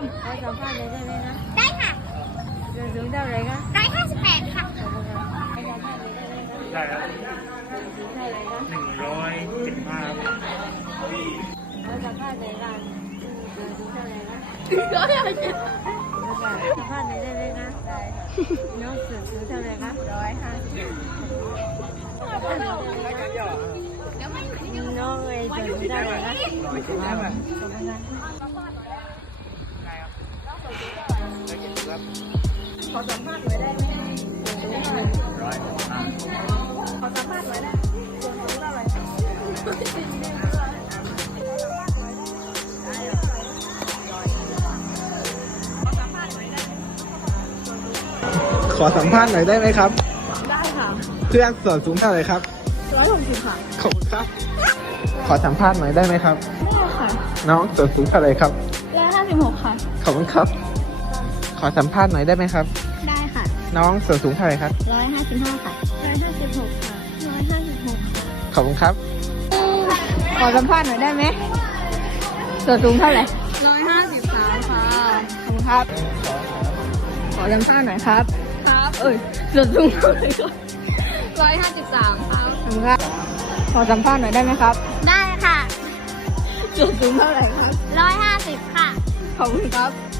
ขอสัมภาษณ์หน่อยได้ไหมนะได้ค่ะเรื่องสูงเท่าไหร่คะร้อ ขอบคุณครับขอสัมภาษณ์หน่อยได้ไหมคะได้ครับสูงเท่าไหร่คะหนึ่งร้อยเจ็ดห้าครับขอสัมภาษณ์หน่อยร้านสูงเท่าไหร่คะร้อยห้าสิบสัมภาษณ์หน่อยได้ไหมคะได้ค่ะน้องสูงเท่าไหร่คะร้อยห้าสิบน้องไอ้สูงเท่าไหร่คะขอบคุณค่ะขอสัมภาษณ์หน่อยได้ไหมขอสัมภาษณ์หน่อยได้ส่วนสูงเท่าไหร่ขอสัมภาษณ์หน่อยได้ไหมครับ ได้ค่ะ เพื่อนส่วนสูงเท่าไหร่ครับร้อยหกสิบค่ะ ขอบคุณครับ ขอสัมภาษณ์หน่อยได้ไหมครับ ได้ค่ะ น้องส่วนสูงเท่าไหร่ครับร้อยห้าสิบหกค่ะ ขอบคุณครับ ขอสัมภาษณ์หน่อยได้ไหมครับ ได้ค่ะ น้องส่วนสูงเท่าไหร่ครับร้อยห้าสิบห้าค่ะร้อยห้าสิบหกค่ะร้อยห้าสิบหกค่ะขอบคุณครับ ขอสัมภาษณ์หน่อยได้ไหมส่วนสูงเท่าไหร่ร้อยห้าสิบสามค่ะขอบคุณครับ ขอสัมภาษณ์หน่อยครับ ครับ เอ้ยส่วนสูงเท่าไหร่ครับร้อยห้าสิบสามครับขอบคุณครับ ขอสัมภาษณ์หน่อยได้ไหมครับ ได้ค่ะส่วนสูงเท่าไหร่ครับร้อยห้าสิบค่ะ ขอบคุณครับ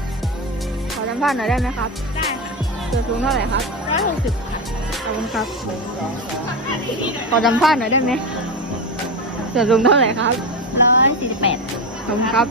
ขอ สัมภาษณ์หน่อยได้ไหมครับ ได้ค่ะส่วนสูงเท่าไหร่ครับร้อยหกสิบขอบคุณครับ ขอสัมภาษณ์หน่อยได้ไหมส่วนสูงเท่าไหร่ครับร้อยสี่สิบแปดขอบคุณครับ